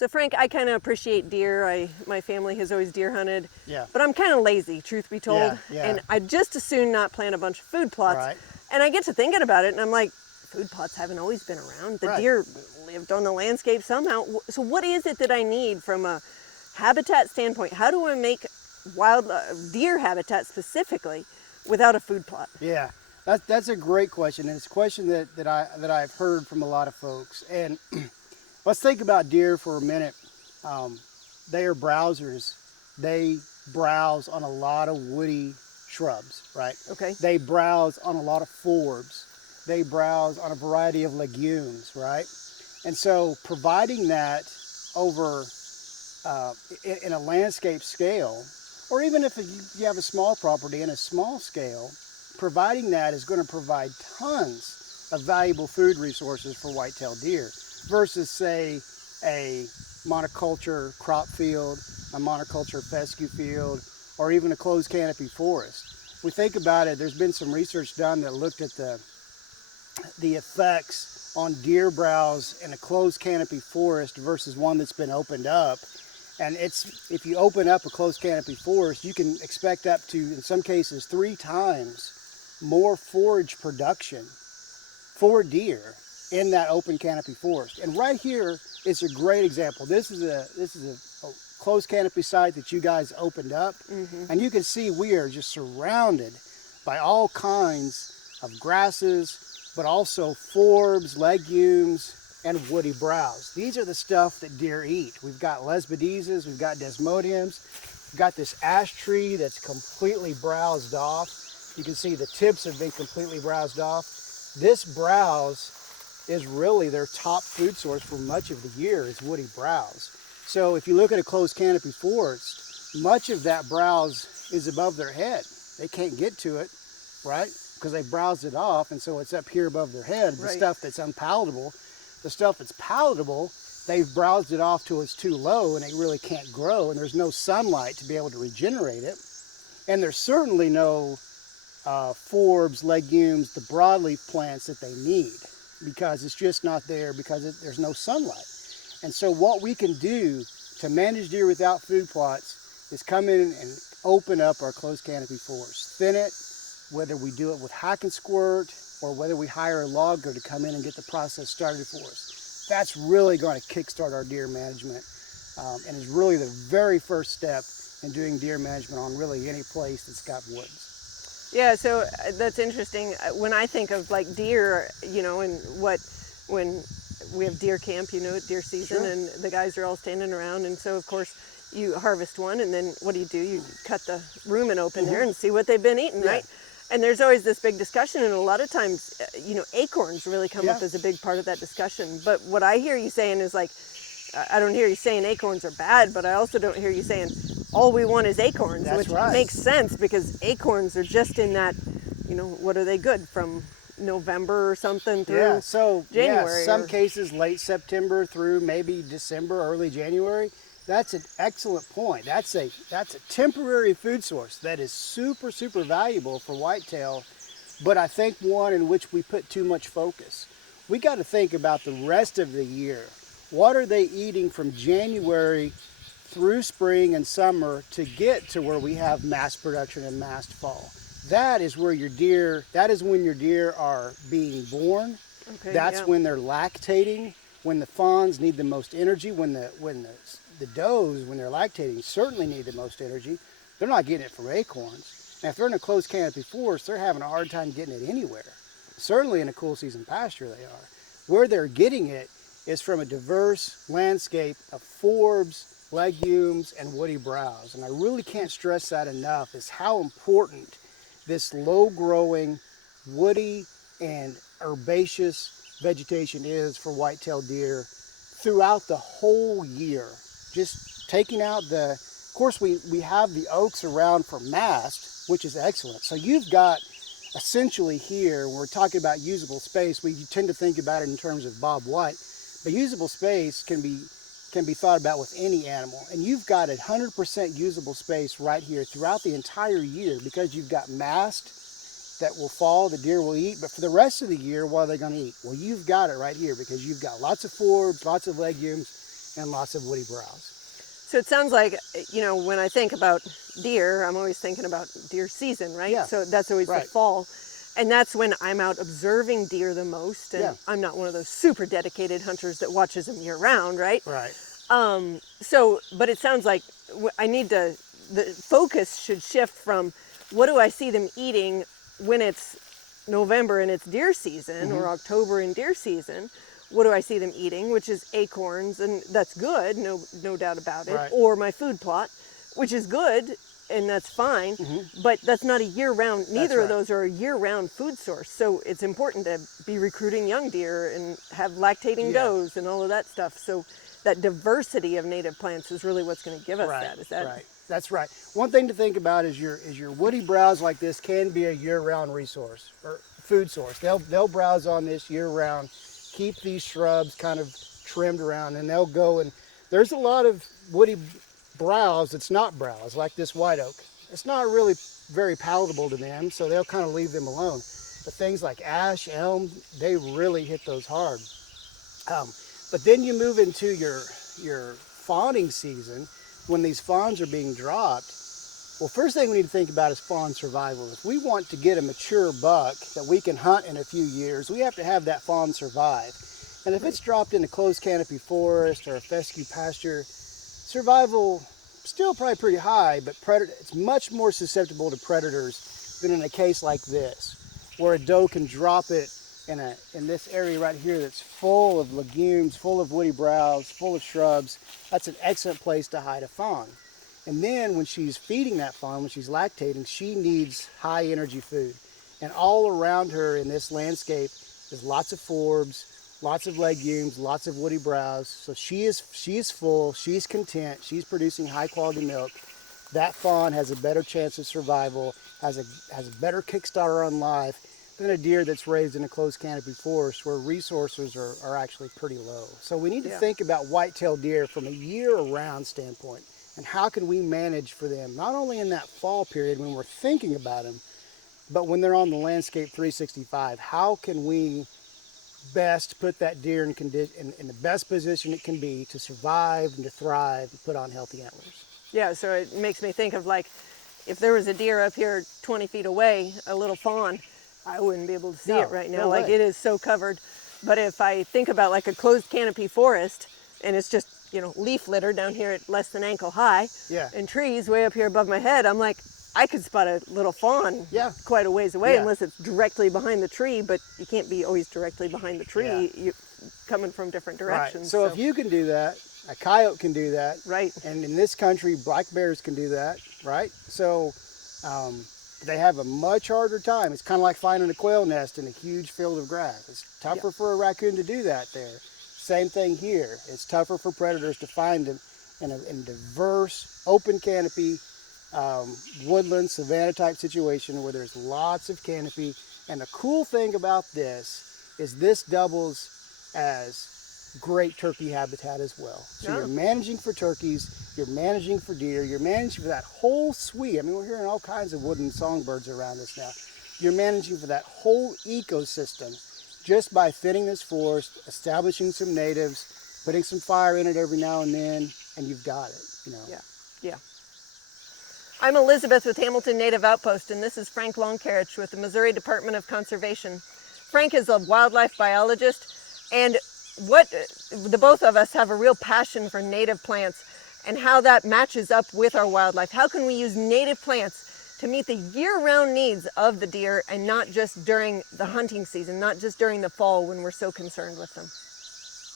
So Frank, I kind of appreciate deer. My family has always deer hunted. Yeah. But I'm kind of lazy, truth be told. Yeah. And I'd just as soon not plant a bunch of food plots. Right. And I get to thinking about it, and I'm like, food plots haven't always been around. The Right. deer lived on the landscape somehow. So what is it that I need from a habitat standpoint? How do I make wild deer habitat specifically without a food plot? Yeah, that's a great question, and it's a question that I've heard from a lot of folks. And let's think about deer for a minute. They are browsers. They browse on a lot of woody shrubs, right? Okay. They browse on a lot of forbs. They browse on a variety of legumes, right? And so providing that over in a landscape scale, or even if you have a small property in a small scale, providing that is going to provide tons of valuable food resources for white-tailed deer versus, say, a monoculture crop field, a monoculture fescue field, or even a closed canopy forest. If we think about it, there's been some research done that looked at the effects on deer browse in a closed canopy forest versus one that's been opened up. And if you open up a closed canopy forest, you can expect up to, in some cases, 3 times more forage production for deer in that open canopy forest. And right here is a great example. This is a closed canopy site that you guys opened up. And you can see we are just surrounded by all kinds of grasses, but also forbs, legumes, and woody browse. These are the stuff that deer eat. We've got lesbidezas, we've got desmodiums, we've got this ash tree that's completely browsed off. You can see the tips have been completely browsed off. This browse is really their top food source for much of the year, is woody browse. So if you look at a closed canopy forest, much of that browse is above their head. They can't get to it, right? Because they browsed it off, and so it's up here above their head. The stuff that's unpalatable. The stuff that's palatable, they've browsed it off till it's too low and it really can't grow, and there's no sunlight to be able to regenerate it. And there's certainly no forbs, legumes, the broadleaf plants that they need, because it's just not there, because there's no sunlight. And so what we can do to manage deer without food plots is come in and open up our closed canopy forest, thin it, whether we do it with hack and squirt or whether we hire a logger to come in and get the process started for us. That's really going to kickstart our deer management, and is really the very first step in doing deer management on really any place that's got woods. Yeah, so that's interesting. When I think of like deer, and when we have deer camp, deer season, and the guys are all standing around, and so of course you harvest one, and then what do? You cut the rumen open there and see what they've been eating, right? And there's always this big discussion, and a lot of times, acorns really come up as a big part of that discussion. But what I hear you saying is like, I don't hear you saying acorns are bad, but I also don't hear you saying all we want is acorns, which makes sense, because acorns are just in that, what are they good from November or something through January? Some cases late September through maybe December, early January. That's an excellent point. That's a temporary food source that is super, super valuable for whitetail, but I think one in which we put too much focus. We got to think about the rest of the year. What are they eating from January through spring and summer to get to where we have mass production and massed fall? That is where that is when your deer are being born. That's when they're lactating, when the fawns need the most energy, when the does, when they're lactating, certainly need the most energy. They're not getting it from acorns. And if they're in a closed canopy forest, they're having a hard time getting it anywhere. Certainly in a cool season pasture they are. Where they're getting it is from a diverse landscape of forbs, legumes, and woody browse. And I really can't stress that enough, is how important this low-growing, woody, and herbaceous vegetation is for white-tailed deer throughout the whole year. Just taking out of course we have the oaks around for mast, which is excellent. So you've got essentially here, when we're talking about usable space, we tend to think about it in terms of Bob White, but usable space can be thought about with any animal. And you've got 100% usable space right here throughout the entire year, because you've got mast that will fall, the deer will eat. But for the rest of the year, what are they going to eat? Well, you've got it right here, because you've got lots of forbs, lots of legumes, and lots of woody browse. So it sounds like, when I think about deer, I'm always thinking about deer season, right? Yeah. So that's always the fall. And that's when I'm out observing deer the most. And I'm not one of those super dedicated hunters that watches them year round, right? Right. But it sounds like the focus should shift from what do I see them eating when it's November and it's deer season, or October and deer season. What do I see them eating, which is acorns, and that's good, no doubt about it. Right. Or my food plot, which is good, and that's fine, but that's not a year-round, neither of those are a year-round food source. So it's important to be recruiting young deer and have lactating does and all of that stuff. So that diversity of native plants is really what's going to give us that. Is that right? That's right. One thing to think about is your woody browse like this can be a year-round resource or food source. They'll browse on this year-round. Keep these shrubs kind of trimmed around, and they'll go, and there's a lot of woody browse that's not browse, like this white oak. It's not really very palatable to them, so they'll kind of leave them alone. But things like ash, elm, they really hit those hard. But then you move into your fawning season, when these fawns are being dropped. Well, first thing we need to think about is fawn survival. If we want to get a mature buck that we can hunt in a few years, we have to have that fawn survive. And if it's dropped in a closed canopy forest or a fescue pasture, survival still probably pretty high, but it's much more susceptible to predators than in a case like this, where a doe can drop it in this area right here that's full of legumes, full of woody browse, full of shrubs. That's an excellent place to hide a fawn. And then when she's feeding that fawn, when she's lactating, she needs high energy food. And all around her in this landscape is lots of forbs, lots of legumes, lots of woody browse. So she is full, she's content, she's producing high quality milk. That fawn has a better chance of survival, has a better kickstarter on life than a deer that's raised in a closed canopy forest where resources are actually pretty low. So we need to think about white-tailed deer from a year-round standpoint. And how can we manage for them, not only in that fall period when we're thinking about them, but when they're on the landscape 365, how can we best put that deer in the best position it can be to survive and to thrive and put on healthy antlers? Yeah, so it makes me think of, like, if there was a deer up here 20 feet away, a little fawn, I wouldn't be able to see it right now. Like, it is so covered. But if I think about like a closed canopy forest, and it's just, leaf litter down here at less than ankle high, and trees way up here above my head, I'm like, I could spot a little fawn quite a ways away, unless it's directly behind the tree, but you can't be always directly behind the tree. You're coming from different directions. Right. So if you can do that, a coyote can do that. Right. And in this country, black bears can do that, right? So they have a much harder time. It's kind of like finding a quail nest in a huge field of grass. It's tougher for a raccoon to do that there. Same thing here. It's tougher for predators to find them in a diverse, open canopy, woodland, savanna type situation where there's lots of canopy. And the cool thing about this is this doubles as great turkey habitat as well. So you're managing for turkeys, you're managing for deer, you're managing for that whole suite. I mean, we're hearing all kinds of woodland songbirds around us now. You're managing for that whole ecosystem just by thinning this forest, establishing some natives, putting some fire in it every now and then, and you've got it, Yeah. I'm Elizabeth with Hamilton Native Outpost, and this is Frank Loncarich with the Missouri Department of Conservation. Frank is a wildlife biologist, and the both of us have a real passion for native plants and how that matches up with our wildlife. How can we use native plants to meet the year-round needs of the deer and not just during the hunting season, not just during the fall when we're so concerned with them?